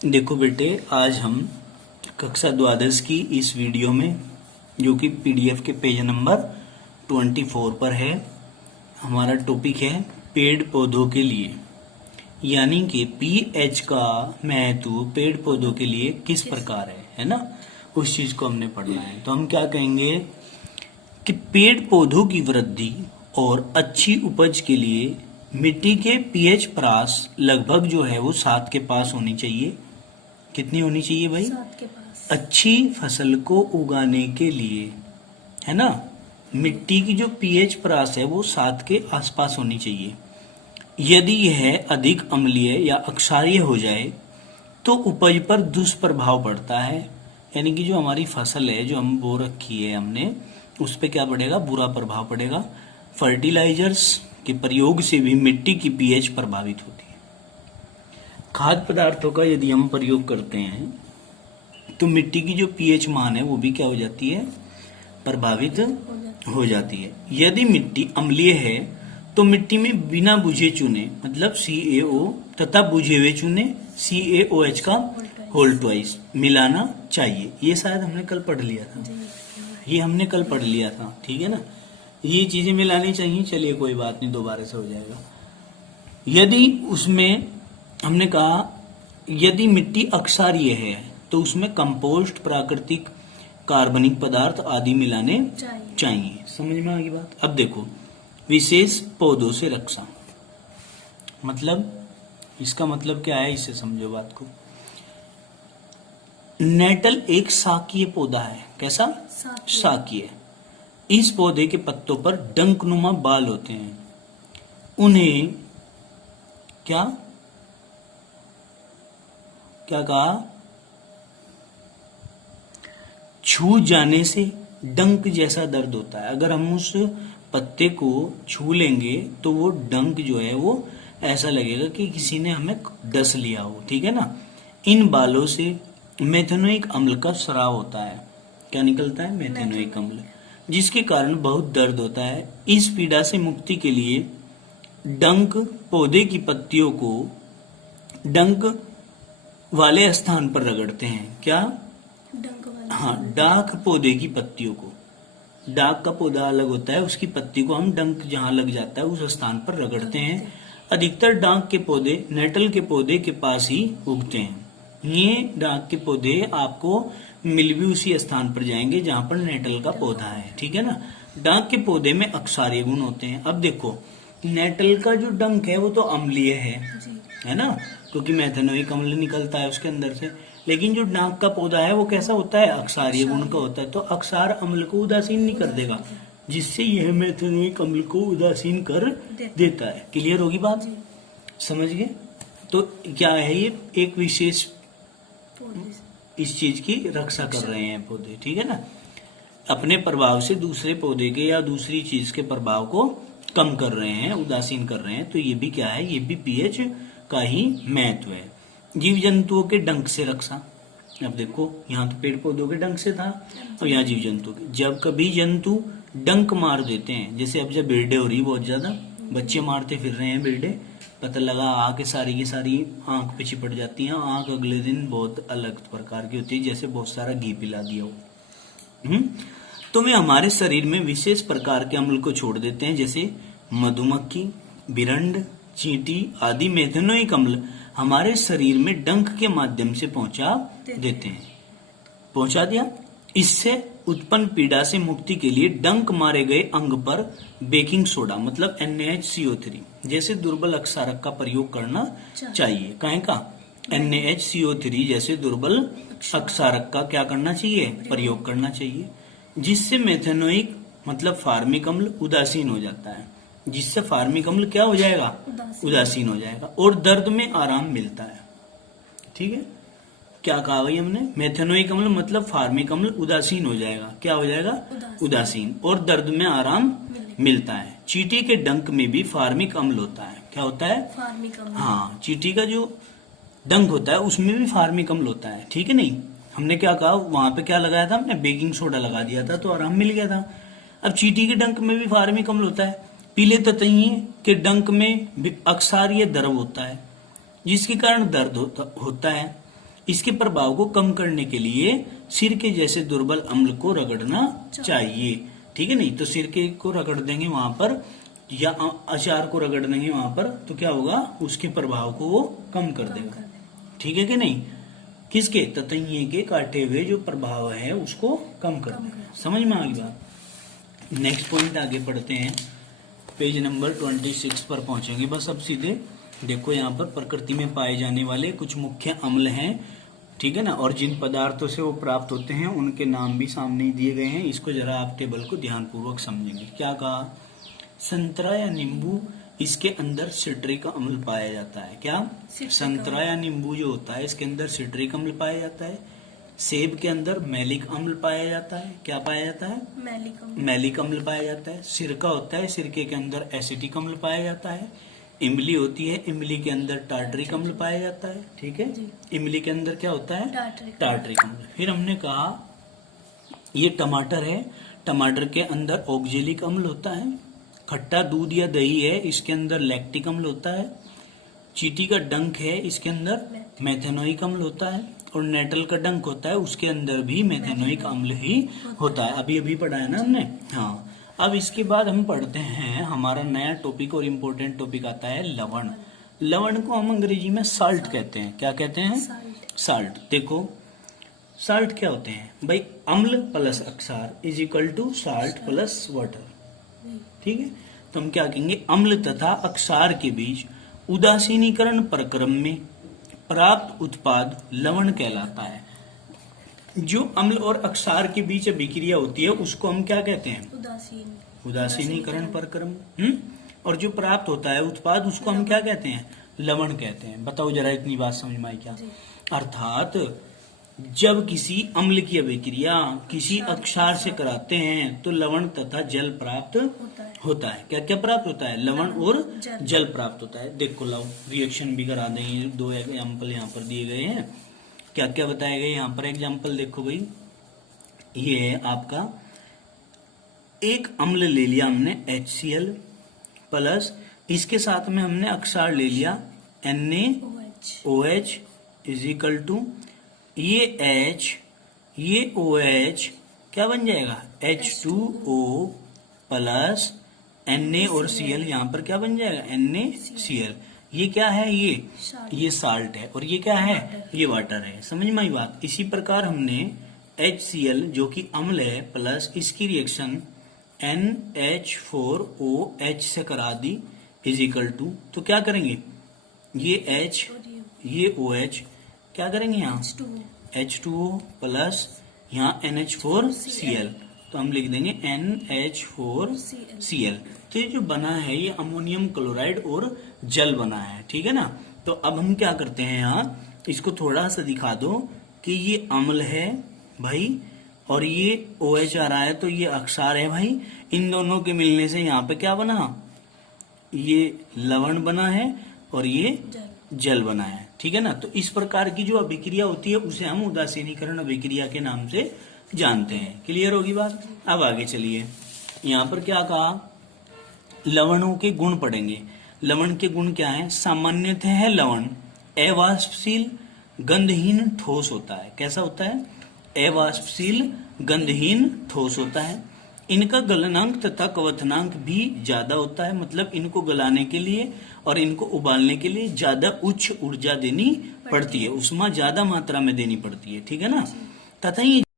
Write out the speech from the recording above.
देखो बेटे, आज हम कक्षा द्वादश की इस वीडियो में, जो कि पीडीएफ के पेज नंबर 24 पर है, हमारा टॉपिक है पेड़ पौधों के लिए। यानी कि पीएच का महत्व पेड़ पौधों के लिए किस प्रकार है ना, उस चीज को हमने पढ़ना है। तो हम क्या कहेंगे कि पेड़ पौधों की वृद्धि और अच्छी उपज के लिए मिट्टी के पीएच प्रास लगभग जो है वो 7 के पास होनी चाहिए। कितनी होनी चाहिए भाई? 7 के पास। अच्छी फसल को उगाने के लिए, है ना, मिट्टी की जो पीएच प्रास है वो 7 के आसपास होनी चाहिए। यदि यह अधिक अम्लीय या अक्षारीय हो जाए तो उपज पर दुष्प्रभाव पड़ता है। यानी कि जो हमारी फसल है, जो हम बो रखी है हमने, उस पर क्या पड़ेगा? बुरा प्रभाव पड़ेगा। फर्टिलाइजर्स के प्रयोग से भी मिट्टी की पीएच प्रभावित होती है। खाद्य पदार्थों का यदि हम प्रयोग करते हैं तो मिट्टी की जो पीएच मान है वो भी क्या हो जाती है? प्रभावित हो जाती है। यदि मिट्टी अम्लीय है तो मिट्टी में बिना बुझे चूने, मतलब CaO, तथा बुझे हुए चूने CaOH का होल ट्वाइस मिलाना चाहिए। ये शायद हमने कल पढ़ लिया था, ये हमने कल पढ़ लिया था, ठीक है ना। ये चीजें मिलानी चाहिए। चलिए कोई बात नहीं, दोबारा से हो जाएगा। यदि उसमें हमने कहा, यदि मिट्टी अक्षारीय है तो उसमें कंपोस्ट, प्राकृतिक कार्बनिक पदार्थ आदि मिलाने चाहिए। समझ में आ गई बात? अब देखो, विशेष पौधों से रक्षा, मतलब इसका मतलब क्या है, इसे समझो बात को। नेटल एक शाकीय पौधा है। कैसा? शाकीय। इस पौधे के पत्तों पर डंकनुमा बाल होते हैं। उन्हें क्या क्या कहा? छू जाने से डंक जैसा दर्द होता है। अगर हम उस पत्ते को छू लेंगे तो वो डंक जो है वो ऐसा लगेगा कि किसी ने हमें डस लिया हो, ठीक है ना। इन बालों से मेथेनोइक अम्ल का स्राव होता है। क्या निकलता है? मेथेनोइक अम्ल, जिसके कारण बहुत दर्द होता है। इस पीड़ा से मुक्ति के लिए डंक पौधे की पत्तियों को डंक वाले स्थान पर रगड़ते हैं। क्या? डंक वाले। हाँ, डाक पौधे की पत्तियों को, डाक का पौधा अलग होता है, उसकी पत्ती को हम डंक जहां लग जाता है उस स्थान पर रगड़ते हैं। अधिकतर डाक के पौधे नेटल के पौधे के पास ही उगते हैं। ये डाक के पौधे आपको मिल भी उसी स्थान पर जाएंगे जहां पर नेटल का पौधा है, ठीक है ना। डाक के पौधे में अक्षारीय गुण होते हैं। अब देखो, नेटल का जो डंक है वो तो अम्लीय है ना, क्योंकि मेथेनोइक अम्ल निकलता है उसके अंदर से। लेकिन जो डाक का पौधा है वो कैसा होता है? अक्षारीय गुण का होता है। तो अक्षार अम्ल को उदासीन नहीं कर देगा, जिससे यह मेथेनोइक अम्ल को उदासीन कर देता है। क्लियर होगी बात? समझ गए? तो क्या है, ये एक विशेष इस चीज की रक्षा कर रहे हैं पौधे, ठीक है ना। अपने प्रभाव से दूसरे पौधे के या दूसरी चीज के प्रभाव को कम कर रहे हैं, उदासीन कर रहे हैं। तो ये भी क्या है? ये भी पीएच का ही महत्व है। जीव जंतुओं के डंक से रक्षा। अब देखो, यहाँ तो पेड़ पौधों के डंक से था और यहाँ जीव जंतु के। जब कभी जंतु डंक मार देते हैं, जैसे अब जब बिरडे हो रही बहुत ज्यादा, बच्चे मारते फिर रहे हैं बिरडे, पता लगा आके सारी की सारी आंख पे चिपट जाती है। आंख अगले दिन बहुत अलग प्रकार की होती है, जैसे बहुत सारा घी पिला दिया हो। तो वे हमारे शरीर में विशेष प्रकार के अम्ल को छोड़ देते हैं, जैसे मधुमक्खी, बिरंड, चींटी आदि मेथेनोइक अम्ल हमारे शरीर में डंक के माध्यम से पहुंचा देते हैं। पहुंचा दिया। इससे उत्पन्न पीड़ा से मुक्ति के लिए डंक मारे गए अंग पर बेकिंग सोडा, मतलब NaHCO3 जैसे दुर्बल अक्षारक का प्रयोग करना चाहिए। काहे का? NaHCO3 जैसे दुर्बल अक्षारक का क्या करना चाहिए? प्रयोग करना चाहिए, जिससे मेथेनोइक मतलब फार्मिक अम्ल उदासीन हो जाता है। जिससे फार्मिक अम्ल क्या हो जाएगा? उदासीन हो जाएगा और दर्द में आराम मिलता है। ठीक है, क्या कहा भाई हमने? मेथेनोइक अम्ल मतलब फार्मिक अम्ल उदासीन हो जाएगा। क्या हो जाएगा? उदासीन, और दर्द में आराम मिलता है। चींटी के डंक में भी फार्मिक अम्ल होता है। क्या होता है? फार्मिक अम्ल। हाँ, चींटी का जो डंक होता है उसमें भी फार्मिक अम्ल होता है, ठीक है। नहीं, हमने क्या कहा, वहां पे क्या लगाया था हमने? बेकिंग सोडा लगा दिया था तो आराम मिल गया था। अब चींटी के डंक में भी फार्मिक अम्ल होता है। पीले ततैये के डंक में अक्षारीय द्रव होता है, जिसके कारण दर्द होता है। इसके प्रभाव को कम करने के लिए सिरके जैसे दुर्बल अम्ल को रगड़ना चाहिए। ठीक है, नहीं तो सिरके को रगड़ देंगे वहां पर या अचार को रगड़ देंगे वहां पर, तो क्या होगा, उसके प्रभाव को वो कम कर देगा। ठीक है कि नहीं, किसके, ततैये के काटे हुए जो प्रभाव है उसको कम कर देगा। समझ में आ गई बात। नेक्स्ट पॉइंट आगे पढ़ते हैं, पेज नंबर 26 पर पहुंचेंगे। बस अब सीधे देखो, यहाँ पर प्रकृति में पाए जाने वाले कुछ मुख्य अम्ल हैं, ठीक है ना, और जिन पदार्थों से वो प्राप्त होते हैं उनके नाम भी सामने ही दिए गए हैं। इसको जरा आप टेबल को ध्यानपूर्वक समझेंगे। क्या कहा, संतरा या नींबू, इसके अंदर सिट्रिक अम्ल पाया जाता है। क्या, संतरा या नींबू जो होता है इसके अंदर सिट्रिक अम्ल पाया जाता है। सेब के अंदर मैलिक अम्ल पाया जाता है। क्या पाया जाता है, मैलिक अम्ल पाया जाता है। सिरका होता है, सिरके के अंदर एसिटिक अम्ल पाया जाता है। इमली होती है, इमली के अंदर टार्टरिक अम्ल पाया जाता है। ठीक है, इमली के अंदर क्या होता है, टार्टरिक अम्ल। फिर हमने कहा ये टमाटर है, टमाटर के अंदर ऑक्जेलिक अम्ल होता है। खट्टा दूध या दही है, इसके अंदर लैक्टिक अम्ल होता है। चींटी का डंक है, इसके अंदर मेथेनोइक अम्ल होता है। और नेटल का डंक होता है, उसके अंदर भी मेथेनोइक अम्ल ही होता है। अभी अभी पढ़ा है ना हमने। हाँ, अब इसके बाद हम पढ़ते हैं, हमारा नया टॉपिक और इम्पोर्टेंट टॉपिक आता है लवण। लवण को हम अंग्रेजी में साल्ट कहते हैं। क्या कहते हैं, साल्ट। देखो साल्ट क्या होते हैं भाई, अम्ल प्लस अक्षार is equal to salt plus water. ठीक है, तो हम क्या कहेंगे, अम्ल तथा अक्षार के बीच उदासीनीकरण प्रक्रम में प्राप्त उत्पाद लवण कहलाता है। जो अम्ल और अक्षार के बीच अभिक्रिया होती है उसको हम क्या कहते हैं, उदासीनीकरण प्रक्रम। और जो प्राप्त होता है उत्पाद उसको हम क्या कहते हैं, लवण कहते हैं। बताओ जरा, इतनी बात समझ में आई क्या। अर्थात जब किसी अम्ल की अभिक्रिया किसी अक्षार से कराते हैं तो लवण तथा जल प्राप्त होता है। क्या क्या प्राप्त होता है, लवण और जल प्राप्त होता है। देखो लाओ, रिएक्शन भी करा देंगे। 2 एग्जाम्पल यहाँ पर दिए गए हैं। क्या क्या बताए गए यहाँ पर, एग्जाम्पल देखो भाई। ये है आपका, एक अम्ल ले लिया हमने HCl प्लस, इसके साथ में हमने अक्षार ले लिया NaOH इज इक्वल टू ये H ये OH क्या बन जाएगा, H2O प्लस Na और Cl, यहाँ पर क्या बन जाएगा, NaCl। ये क्या है, ये साल्ट है, और ये क्या है, ये वाटर है। समझ में आई बात। इसी प्रकार हमने HCl जो कि अम्ल है प्लस इसकी रिएक्शन NH4OH से करा दी इज इक्वल टू, तो क्या करेंगे, ये H ये OH क्या करेंगे, यहाँ H2O प्लस यहाँ NH4Cl, तो हम लिख देंगे NH4Cl। तो ये जो बना है ये अमोनियम क्लोराइड और जल बना है। ठीक है ना। तो अब हम क्या करते हैं, यहाँ इसको थोड़ा सा दिखा दो कि ये अम्ल है भाई और ये OH आ रहा है, तो ये अक्षार है भाई। इन दोनों के मिलने से यहाँ पे क्या बना, ये लवण बना है और ये जल बना है। ठीक है ना। तो इस प्रकार की जो अभिक्रिया होती है उसे हम उदासीनीकरण अभिक्रिया के नाम से जानते हैं। क्लियर होगी बात। अब आगे चलिए, यहाँ पर क्या कहा, लवणों के गुण पढ़ेंगे। लवण के गुण क्या है, सामान्यतः लवण अवाष्पशील गंधहीन ठोस होता है। कैसा होता है, अवाष्पशील गंधहीन ठोस होता है। इनका गलनांक तथा क्वथनांक भी ज्यादा होता है, मतलब इनको गलाने के लिए और इनको उबालने के लिए ज्यादा उच्च ऊर्जा देनी पड़ती है, उष्मा ज्यादा मात्रा में देनी पड़ती है। ठीक है ना। तथा ये